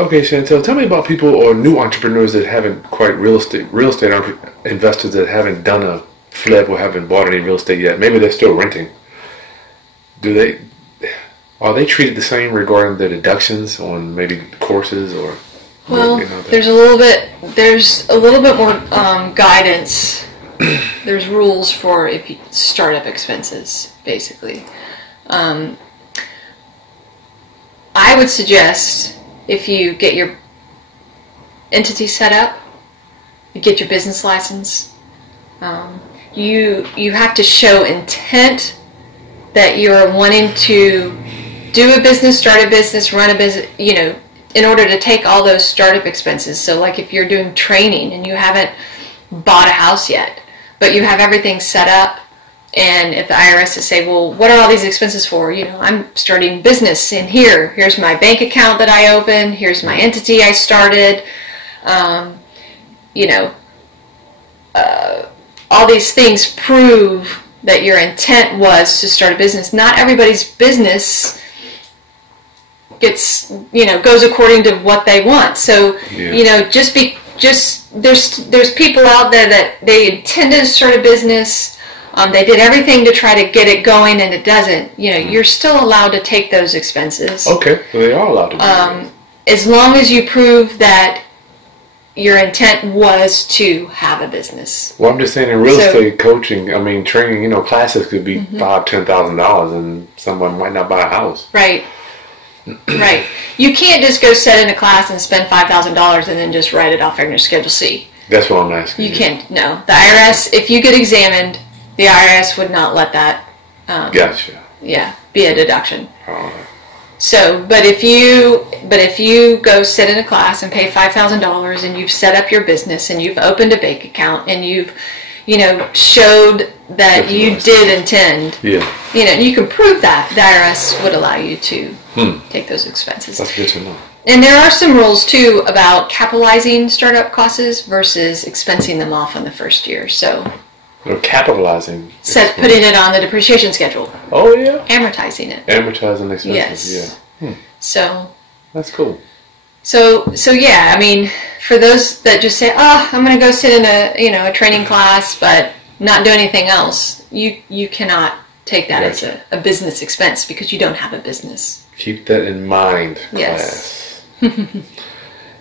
Okay, Shantel, tell me about people or new entrepreneurs that haven't quite real estate investors that haven't done a flip or haven't bought any real estate yet. Maybe they're still renting. Do they are they treated the same regarding their deductions on maybe courses or? Well, that? there's a little bit more guidance. There's rules for if you startup expenses, basically. I would suggest if you get your entity set up, you get your business license, you have to show intent that you're wanting to do a business, start a business, run a business, in order to take all those startup expenses. So like if you're doing training and you haven't bought a house yet, but you have everything set up, and if the IRS is say, well, what are all these expenses for? I'm starting business, and here's my bank account that I opened, here's my entity I started, all these things prove that your intent was to start a business. Not everybody's business goes according to what they want. So, there's people out there that they intended to start a business, they did everything to try to get it going, and it doesn't. You're still allowed to take those expenses. Okay, well, they are allowed to do that. As long as you prove that your intent was to have a business. Well, I'm just saying in real estate coaching, training, classes could be $5,000-$10,000, and someone might not buy a house. Right. Right. You can't just go sit in a class and spend $5,000 and then just write it off on your Schedule C. That's what I'm asking. You can't. No. The IRS, if you get examined, the IRS would not let that Gotcha. Yeah, be a deduction. All right. So, but if you go sit in a class and pay $5,000 and you've set up your business and you've opened a bank account and you've, showed that you did intend, you can prove that, the IRS would allow you to take those expenses. That's good to know. And there are some rules too about capitalizing startup costs versus expensing them off on the first year. So. Or capitalizing. Putting it on the depreciation schedule. Oh, yeah. Amortizing it. Amortizing expenses. Yes. Yeah. So. That's cool. So yeah, for those that just say, I'm going to go sit in a training class, but not do anything else, you cannot take that as a business expense because you don't have a business. Keep that in mind, yes. class.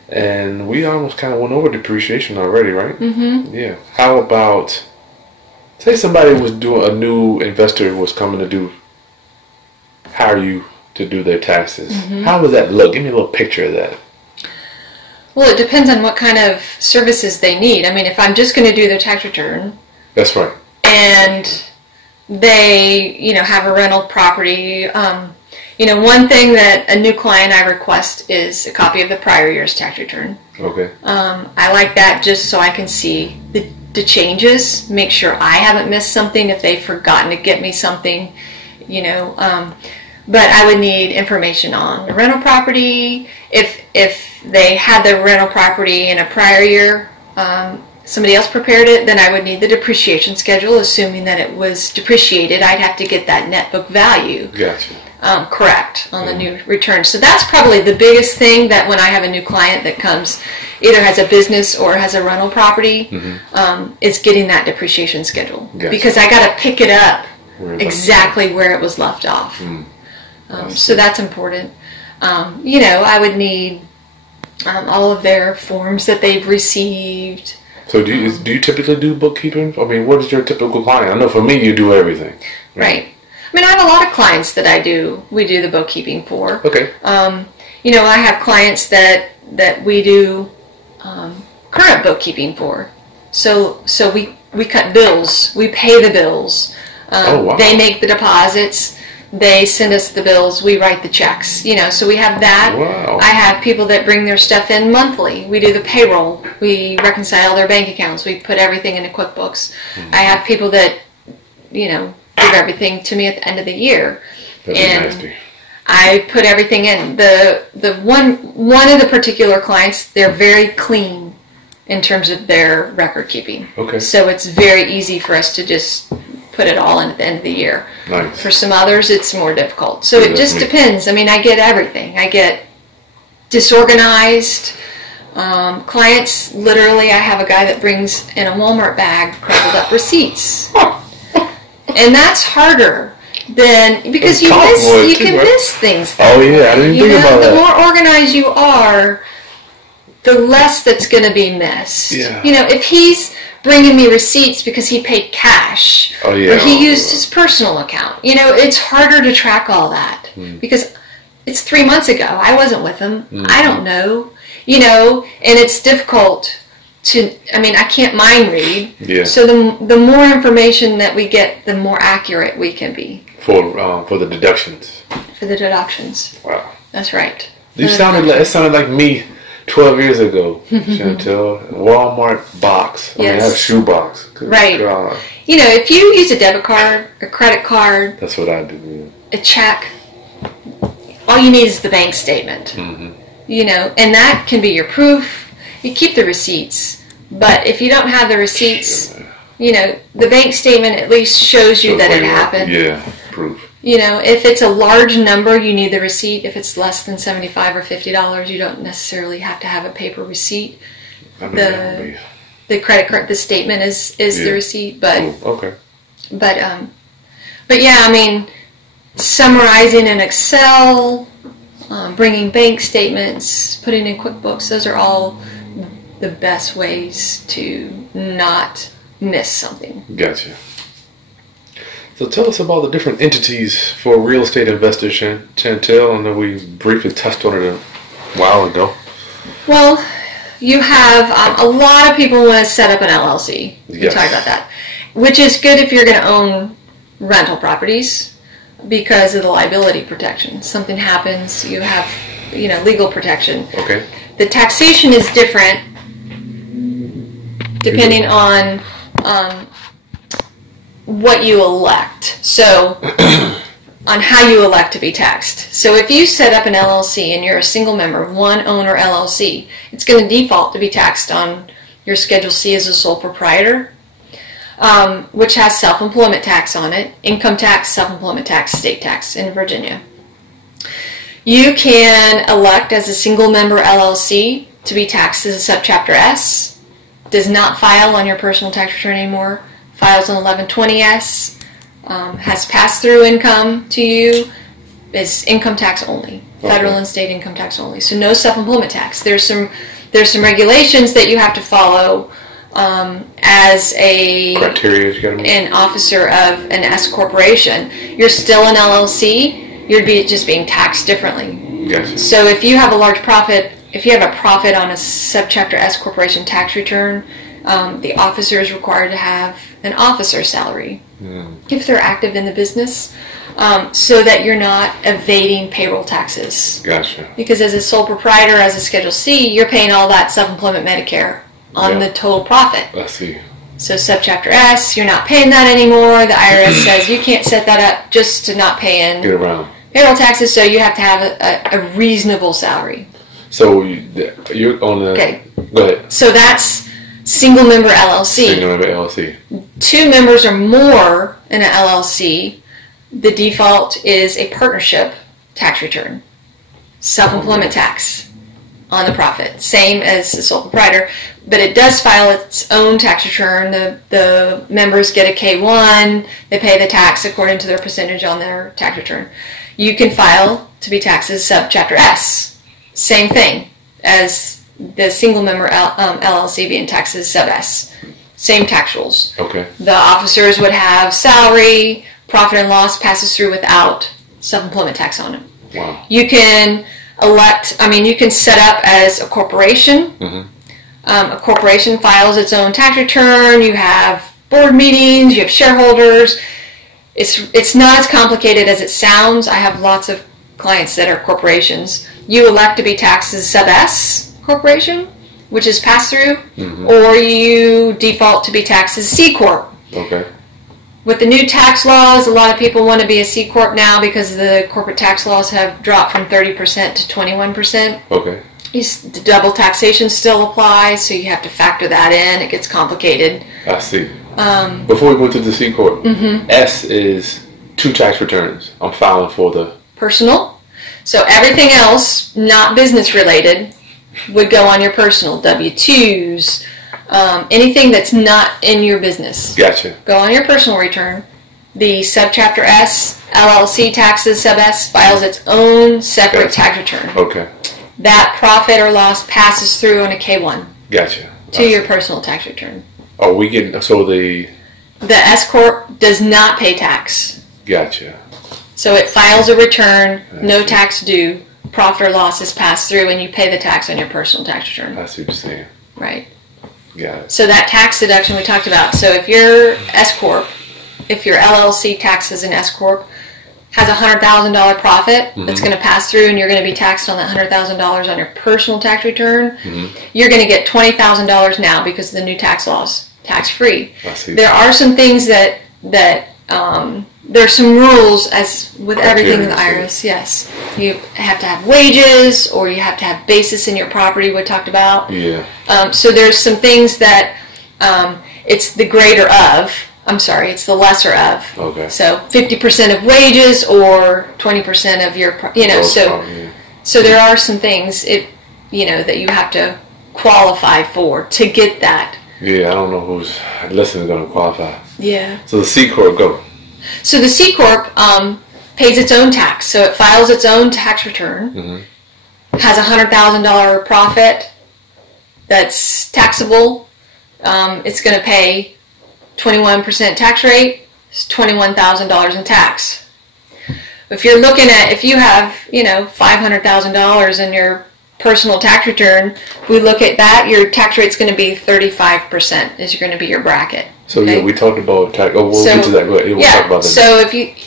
And we almost kind of went over depreciation already, right? Mm-hmm. Yeah. How about, say somebody was doing, a new investor was coming to hire you to do their taxes. Mm-hmm. How would that look? Give me a little picture of that. Well, it depends on what kind of services they need. If I'm just going to do their tax return. That's right. And they, have a rental property. One thing that a new client I request is a copy of the prior year's tax return. Okay. I like that just so I can see the changes, make sure I haven't missed something if they've forgotten to get me something, but I would need information on the rental property. If they had the rental property in a prior year, somebody else prepared it, then I would need the depreciation schedule, assuming that it was depreciated. I'd have to get that net book value. Gotcha. Correct on the new return. So that's probably the biggest thing, that when I have a new client that comes, either has a business or has a rental property, is getting that depreciation schedule. Gotcha. Because I got to pick it up exactly where it was left off. So that's important. I would need all of their forms that they've received. So do you typically do bookkeeping? What is your typical client? I know for me, you do everything. Right. I have a lot of clients that we do the bookkeeping for. Okay. I have clients that we do current bookkeeping for. So we cut bills, we pay the bills. Oh, wow. They make the deposits, they send us the bills, we write the checks. So we have that. Wow. I have people that bring their stuff in monthly. We do the payroll. We reconcile their bank accounts. We put everything into QuickBooks. I have people that, give everything to me at the end of the year. That'd be nasty. I put everything in. The one of the particular clients, they're very clean in terms of their record keeping. Okay. So it's very easy for us to just put it all in at the end of the year. Nice. For some others, it's more difficult. So it just depends. I get everything. I get disorganized. Clients, literally, I have a guy that brings in a Walmart bag crumpled up receipts. And that's harder than, because you can miss things. Oh yeah, I didn't think about that. The more organized you are, the less that's going to be missed. Yeah. If he's bringing me receipts because he paid cash, or he used his personal account, it's harder to track all that because it's 3 months ago. I wasn't with him. I don't know. And it's difficult to, I can't mind read. Yeah. So the more information that we get, the more accurate we can be. For the deductions. For the deductions. Wow. That's right. It sounded like me 12 years ago, Shantel. Walmart box. I have a shoe box. Good right. God. If you use a debit card, a credit card. That's what I do. A check. All you need is the bank statement. And that can be your proof. You keep the receipts. But if you don't have the receipts, the bank statement at least shows you that it happened. Yeah, proof. If it's a large number, you need the receipt. If it's less than $75 or $50, you don't necessarily have to have a paper receipt. The credit card, the statement is the receipt. But okay. But yeah, summarizing in Excel. Bringing bank statements, putting in QuickBooks, those are all the best ways to not miss something. Gotcha. So tell us about the different entities for real estate investors, Shantel. I know we briefly touched on it a while ago. Well, you have a lot of people want to set up an LLC. We talked about that, which is good if you're going to own rental properties. Because of the liability protection. Something happens, you have, legal protection. Okay. The taxation is different depending on what you elect. So, on how you elect to be taxed. So if you set up an LLC and you're a single member, one owner LLC, it's going to default to be taxed on your Schedule C as a sole proprietor. Which has self-employment tax on it, income tax, self-employment tax, state tax in Virginia. You can elect as a single member LLC to be taxed as a subchapter S, does not file on your personal tax return anymore, files an 1120S, has pass-through income to you, is income tax only, federal and state income tax only. So no self-employment tax. There's some regulations that you have to follow as an officer of an S corporation. You're still an LLC. You're just being taxed differently. Yes. So if you have a large profit, if you have a profit on a subchapter S corporation tax return, the officer is required to have an officer salary if they're active in the business, so that you're not evading payroll taxes. Gotcha. Because as a sole proprietor, as a Schedule C, you're paying all that self-employment Medicare on the total profit. I see. So subchapter S, you're not paying that anymore. The IRS says you can't set that up just to not pay in payroll taxes, so you have to have a reasonable salary. So you're on the... Okay. Go ahead. So that's single member LLC. Single member LLC. 2 members or more in an LLC, the default is a partnership tax return. Self-employment tax on the profit, same as the sole proprietor, but it does file its own tax return. The members get a K-1, they pay the tax according to their percentage on their tax return. You can file to be taxed as subchapter S, same thing as the single member LLC being taxed as sub S, same tax rules. Okay. The officers would have salary, profit and loss passes through without self-employment tax on it. Wow. You can you can set up as a corporation. A corporation files its own tax return. You have board meetings. You have shareholders. It's not as complicated as it sounds. I have lots of clients that are corporations. You elect to be taxed as sub S corporation, which is pass through, or you default to be taxed as C corp. Okay. With the new tax laws, a lot of people want to be a C corp now because the corporate tax laws have dropped from 30% to 21%. Okay. The double taxation still applies, so you have to factor that in. It gets complicated. I see. Before we go to the C corp, S is 2 tax returns. I'm filing for the personal. So everything else, not business related, would go on your personal W-2s, anything that's not in your business. Gotcha. Go on your personal return. The Subchapter S, LLC taxes, Sub S, files its own separate tax return. Okay. That profit or loss passes through on a K-1 Gotcha. to your personal tax return. Are we getting, so the S Corp does not pay tax. Gotcha. So it files a return, no tax due, profit or loss is passed through, and you pay the tax on your personal tax return. I see what you're saying. Right. Got it. So that tax deduction we talked about. So if your S Corp, if your LLC taxes an S Corp, has a $100,000 profit that's going to pass through, and you're going to be taxed on that $100,000 on your personal tax return, you're going to get $20,000 now because of the new tax laws, tax-free. I see. There are some things that there's some rules as with everything in the IRS. Yes, you have to have wages, or you have to have basis in your property. We talked about. Yeah. So there's some things that it's the greater of. I'm sorry, it's the lesser of. Okay. So 50% of wages or 20% of your, so there are some things that you have to qualify for to get that. Yeah, I don't know who's listening is going to qualify. Yeah. So the C Corp go. So the C Corp pays its own tax. So it files its own tax return, has a $100,000 profit that's taxable. It's going to pay 21% tax rate. It's $21,000 in tax. If you're looking at, if you have, $500,000 in your personal tax return, we look at that, your tax rate's going to be 35% is going to be your bracket. So yeah, we talked about tax. Oh, we'll get to that. We'll talk about that.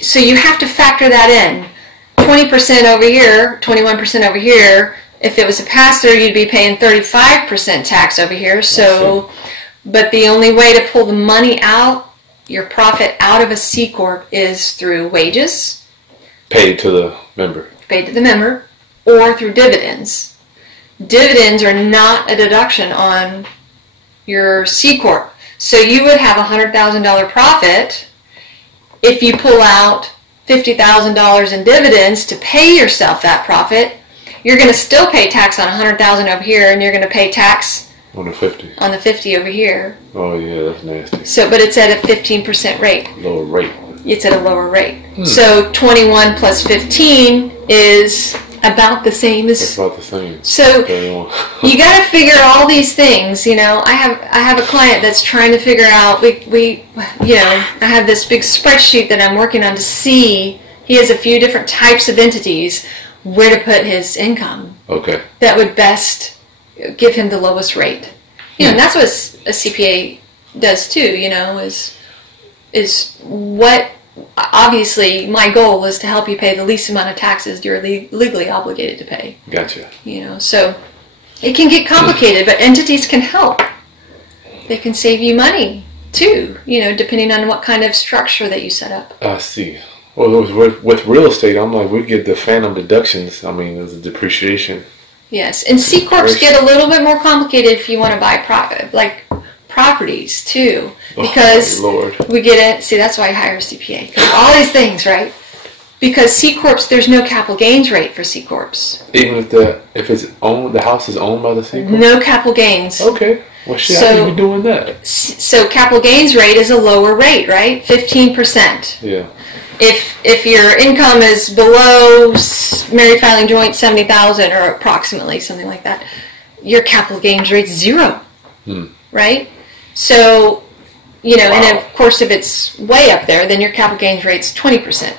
So you have to factor that in. 20% over here, 21% over here. If it was a pass-through, you'd be paying 35% tax over here. So, but the only way to pull the money out, your profit out of a C Corp, is through wages. Paid to the member. Paid to the member, or through dividends. Dividends are not a deduction on your C Corp. So you would have a $100,000 profit. If you pull out $50,000 in dividends to pay yourself that profit, you're going to still pay tax on $100,000 over here, and you're going to pay tax on the 50. On the 50 over here. Oh yeah, that's nasty. So, but it's at a 15% rate. Lower rate. It's at a lower rate. So 21 plus 15 is about the same as. It's about the same. So you got to figure all these things. I have a client that's trying to figure out. I have this big spreadsheet that I'm working on to see. He has a few different types of entities where to put his income. Okay. That would best give him the lowest rate. And that's what a CPA does too. Is what. Obviously, my goal is to help you pay the least amount of taxes you're legally obligated to pay. Gotcha. So it can get complicated, but entities can help. They can save you money too, depending on what kind of structure that you set up. I see. Well, with real estate, I'm like, we get the phantom deductions. I mean, there's a depreciation. Yes, and C Corps get a little bit more complicated if you want to buy properties too, because we get it. See, that's why I hire a CPA. Because all these things, right? Because C Corps, there's no capital gains rate for C Corps. Even if it's owned, the house is owned by the C Corp. No capital gains. Okay. Well, shit, how can you be doing that? So capital gains rate is a lower rate, right? 15%. Yeah. If your income is below married filing joint 70,000 or approximately something like that, your capital gains rate's 0. Right? So, and of course if it's way up there, then your capital gains rate's 20%.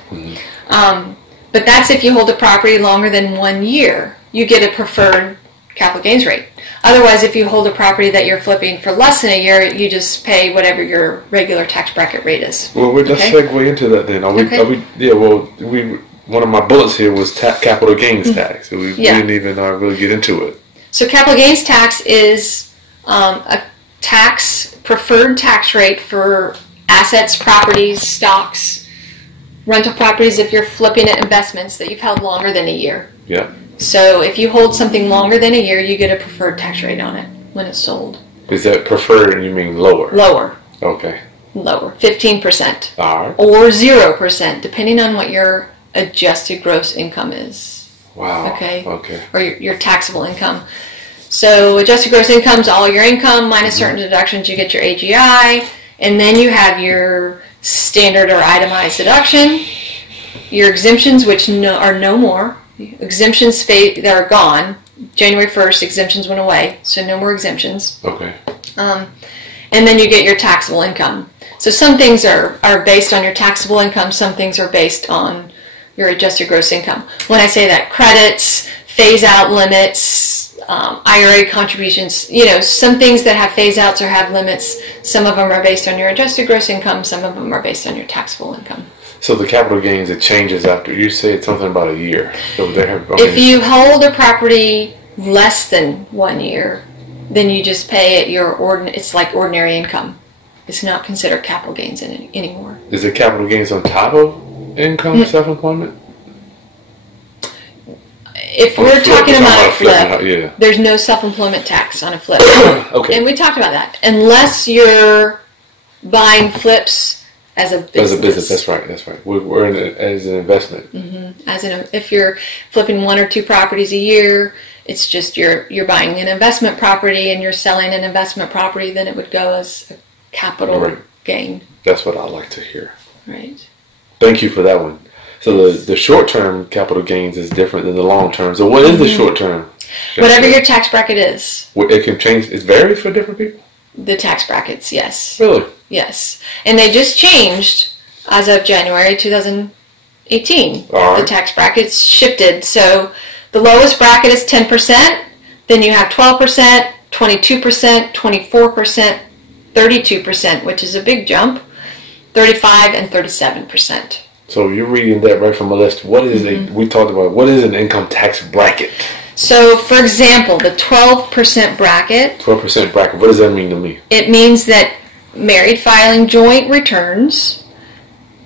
But that's if you hold a property longer than 1 year. You get a preferred capital gains rate. Otherwise, if you hold a property that you're flipping for less than a year, you just pay whatever your regular tax bracket rate is. Well, let's segue into that then. One of my bullets here was capital gains tax. So we didn't even really get into it. So capital gains tax is a preferred tax rate for assets, properties, stocks, rental properties if you're flipping at investments that you've held longer than a year. Yeah. So if you hold something longer than a year, you get a preferred tax rate on it when it's sold. Is that preferred and you mean lower? Lower. Okay. Lower. 15%. All right. Or 0%, depending on what your adjusted gross income is. Wow. Okay. Okay. Or your taxable income. So adjusted gross income is all your income minus certain deductions. You get your AGI, and then you have your standard or itemized deduction, your exemptions, which are no more. Exemptions they're gone. January 1st, exemptions went away, so no more exemptions. Okay. And then you get your taxable income. So some things are based on your taxable income, some things are based on your adjusted gross income. When I say that, credits, phase out limits, IRA contributions, some things that have phase outs or have limits, some of them are based on your adjusted gross income, some of them are based on your taxable income. So the capital gains, it changes after, you said something about a year. So If you hold a property less than 1 year, then you just pay it it's like ordinary income. It's not considered capital gains anymore. Is it capital gains on top of income, self-employment? If we're talking about a flip, there's no self-employment tax on a flip. Okay. And we talked about that. Unless you're buying flips as a business. As a business, that's right. We're in it as an investment. Mm-hmm. If you're flipping 1 or 2 properties a year, it's just you're buying an investment property and you're selling an investment property, then it would go as a capital gain. That's what I like to hear. Right. Thank you for that one. So the short-term capital gains is different than the long-term. So what is the short-term? Whatever your tax bracket is. It can change. It varies for different people? The tax brackets, yes. Really? Yes. And they just changed as of January 2018. All right. The tax brackets shifted. So the lowest bracket is 10%. Then you have 12%, 22%, 24%, 32%, which is a big jump, 35% and 37%. So you're reading that right from a list. What is we talked about, what is an income tax bracket? So, for example, the 12% bracket. 12% bracket, what does that mean to me? It means that married filing joint returns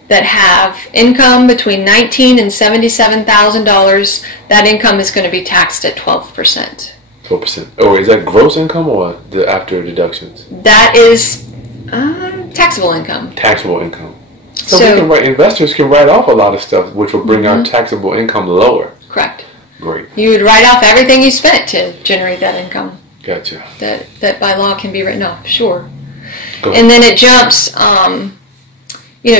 that have income between $19,000 and $77,000, that income is going to be taxed at 12%. 12%. Oh, is that gross income or after deductions? That is taxable income. Taxable income. So investors can write off a lot of stuff, which will bring our taxable income lower. Correct. Great. You would write off everything you spent to generate that income. Gotcha. That by law can be written off, sure. Go ahead. And then it jumps,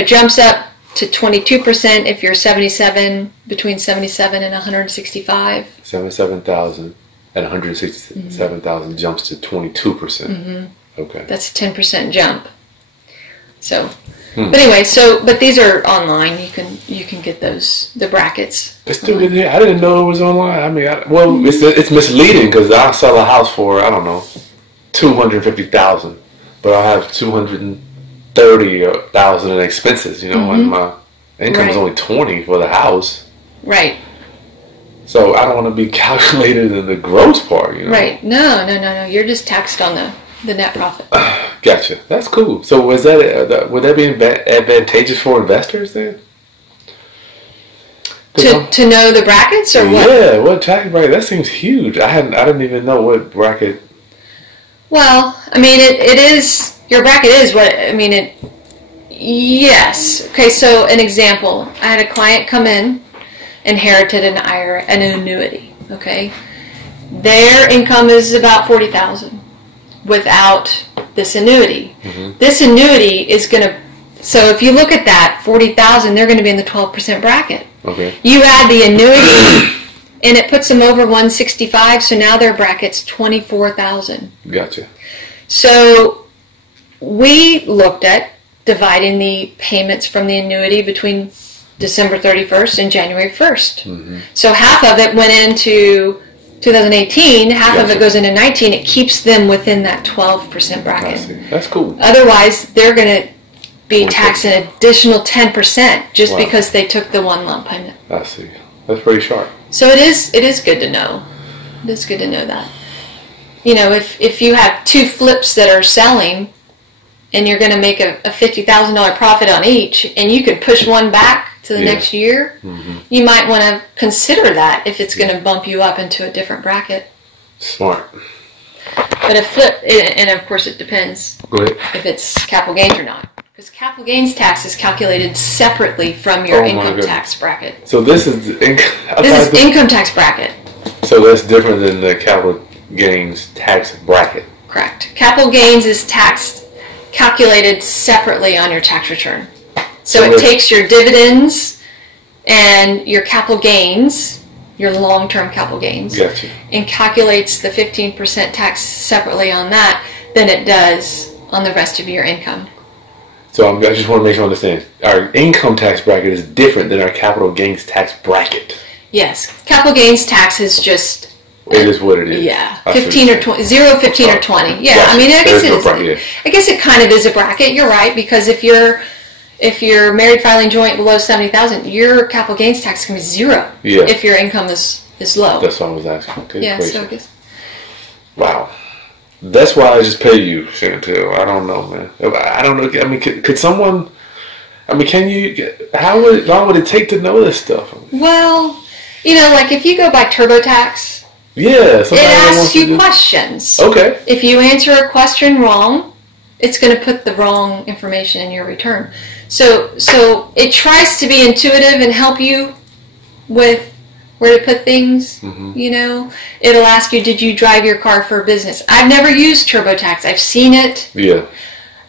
jumps up to 22% if you're 77, between 77 and 165. 77,000 and 167,000 jumps to 22%. Okay. That's a 10% jump. So. But anyway, but these are online. You can get the brackets. It's still good. I didn't know it was online. I mean, it's misleading because I'll sell a house for $250,000, but I'll have $230,000 in expenses. And my income is only $20,000 for the house. Right. So I don't want to be calculated in the gross part. Right. No. You're just taxed on the net profit. Gotcha. That's cool. So would that be advantageous for investors then? To know the brackets or what? Yeah, what tax bracket? That seems huge. I didn't even know what bracket. Well, I mean, it is, your bracket is what, I mean, yes. Okay, so an example. I had a client come in, inherited an annuity, okay? Their income is about $40,000 without this annuity. This annuity is going to, so if you look at that, $40,000, they're going to be in the 12% bracket. Okay. You add the annuity, and it puts them over 165, so now their bracket's $24,000. Gotcha. So we looked at dividing the payments from the annuity between December 31st and January 1st. So half of it went into 2018, half of it goes into 19. It keeps them within that 12% bracket. I see. That's cool. Otherwise, they're going to be taxed an additional 10% just because they took the one lump payment. I see. That's pretty sharp. So it is good to know. It is good to know that. If you have 2 flips that are selling and you're going to make a $50,000 profit on each, and you can push one back to the next year, you might want to consider that if it's going to bump you up into a different bracket. Smart. But a flip, and of course it depends Go ahead. if it's capital gains or not. Because capital gains tax is calculated separately from your my income goodness. tax bracket. So this is the This is income tax bracket. So that's different than the capital gains tax bracket. Correct. Capital gains is calculated separately on your tax return. So it takes your dividends and your capital gains, your long-term capital gains, Gotcha. and calculates the 15% tax separately on that than it does on the rest of your income. So I just want to make sure I understand. Our income tax bracket is different than our capital gains tax bracket. Yes. Capital gains tax is just... It is what it is. Yeah, 15 or 20, 0, 15 or 20. Yeah, Gotcha. I mean, I guess There's no bracket. I guess it kind of is a bracket. You're right, because if you're married filing joint below 70,000, your capital gains tax can be 0. Yeah. If your income is low. That's what I was asking. Good Yeah, equation. so I guess. Wow. That's why I just pay you, Shantel. I don't know, man. I don't know. I mean, could someone? I mean, can you? How long would it take to know this stuff? Well, like if you go by TurboTax. Yeah, it asks you questions. Okay. If you answer a question wrong, it's going to put the wrong information in your return. So it tries to be intuitive and help you with where to put things. Mm-hmm. It'll ask you, did you drive your car for business? I've never used TurboTax. I've seen it. Yeah.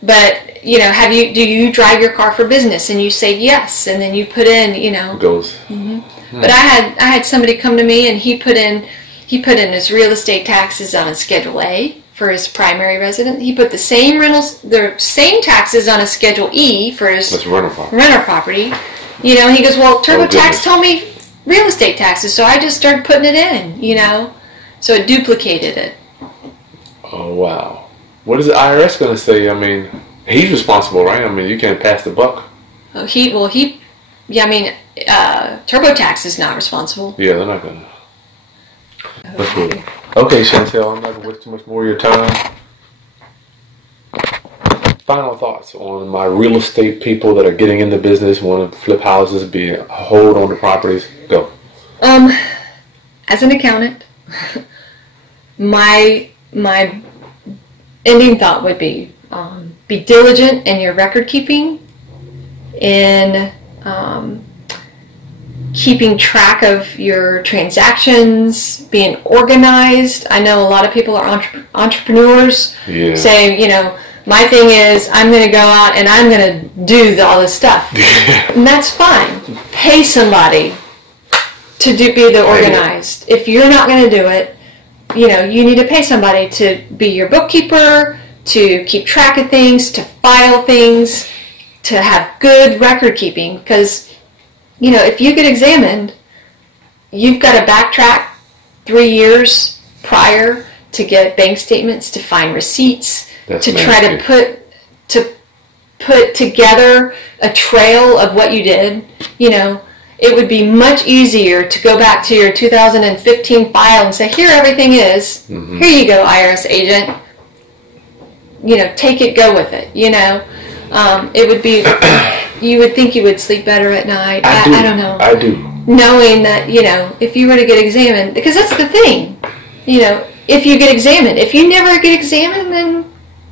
But do you drive your car for business? And you say yes, and then you put in, It goes. Mm-hmm. But I had somebody come to me and he put in his real estate taxes on a Schedule A for his primary resident. He put the same taxes on a Schedule E for his rental property. He goes, well, TurboTax told me real estate taxes, so I just started putting it in, So it duplicated it. Oh, wow. What is the IRS going to say? I mean, he's responsible, right? I mean, you can't pass the buck. Oh, TurboTax is not responsible. Yeah, they're not going to. That's cool. Okay, Shantel, I'm not going to waste too much more of your time. Final thoughts on my real estate people that are getting into business, want to flip houses, hold on to properties. Go. As an accountant, my ending thought would be diligent in your record keeping, in keeping track of your transactions, being organized. I know a lot of people are entrepreneurs. Yeah. Saying, my thing is I'm going to go out and I'm going to do all this stuff. And that's fine. Pay somebody to be the organized. If you're not going to do it, you need to pay somebody to be your bookkeeper, to keep track of things, to file things, to have good record keeping. Because, if you get examined, you've got to backtrack 3 years prior to get bank statements, to find receipts, to try to put together a trail of what you did. It would be much easier to go back to your 2015 file and say, here everything is. Mm-hmm. Here you go, IRS agent. Take it, go with it. It would be, you would think you would sleep better at night. I don't know. I do. Knowing that, if you were to get examined, because that's the thing, if you get examined. If you never get examined, then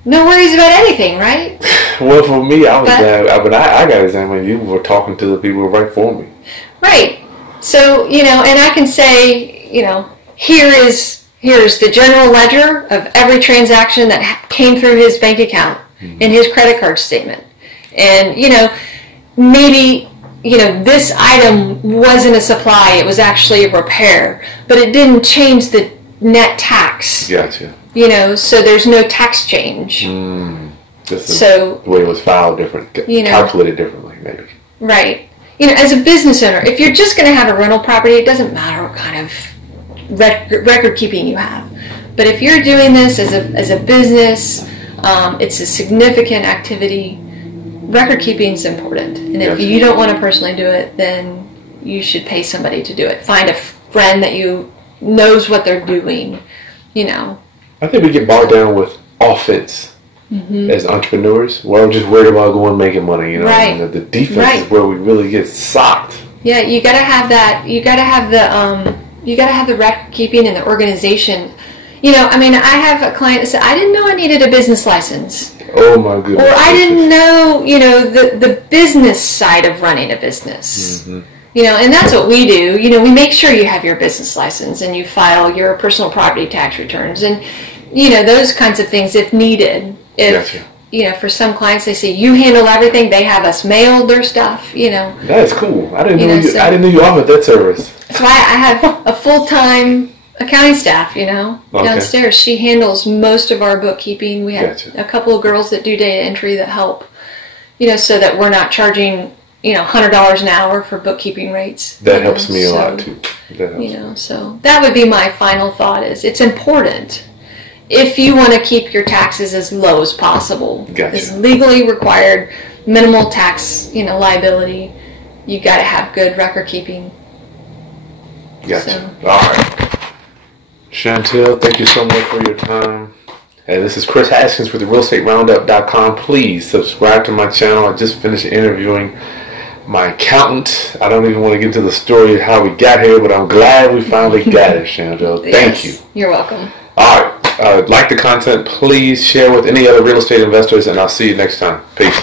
no worries about anything, right? Well, for me, I got examined. You were talking to the people right for me. Right. So, and I can say, here is the general ledger of every transaction that came through his bank account and his credit card statement. And, maybe, this item wasn't a supply, it was actually a repair, but it didn't change the net tax. Gotcha. So there's no tax change. The way it was filed different, calculated differently, maybe. Right. As a business owner, if you're just going to have a rental property, it doesn't matter what kind of record keeping you have. But if you're doing this as a business, it's a significant activity. Record keeping is important. And if you don't want to personally do it, then you should pay somebody to do it. Find a friend that knows what they're doing, I think we get bogged down with offense as entrepreneurs. We're just worried about going and making money, Right. And the defense is where we really get socked. Yeah, you gotta have that. You gotta have the record keeping and the organization. I have a client that said, I didn't know I needed a business license. Oh my goodness. Or I didn't know, the business side of running a business. Mm-hmm. And that's what we do. We make sure you have your business license and you file your personal property tax returns and, those kinds of things if needed. If, gotcha. For some clients, they say, you handle everything. They have us mailed their stuff, That is cool. I didn't know you. So, I didn't know you offered that service. So I have a full-time accounting staff, downstairs. She handles most of our bookkeeping. We have a couple of girls that do data entry that help, so that we're not charging, $100 an hour for bookkeeping rates. That helps me a lot too. That helps. So that would be my final thought is it's important if you want to keep your taxes as low as possible. Gotcha. It's legally required, minimal tax, liability. You got to have good record keeping. Gotcha. So. All right. Shantel, thank you so much for your time. Hey, this is Chris Haskins with the realestateroundup.com. Please subscribe to my channel. I just finished interviewing my accountant. I don't even want to get into the story of how we got here, but I'm glad we finally got it, Shantel. Thank you. You're welcome. All right. Like the content, please share with any other real estate investors, and I'll see you next time. Peace.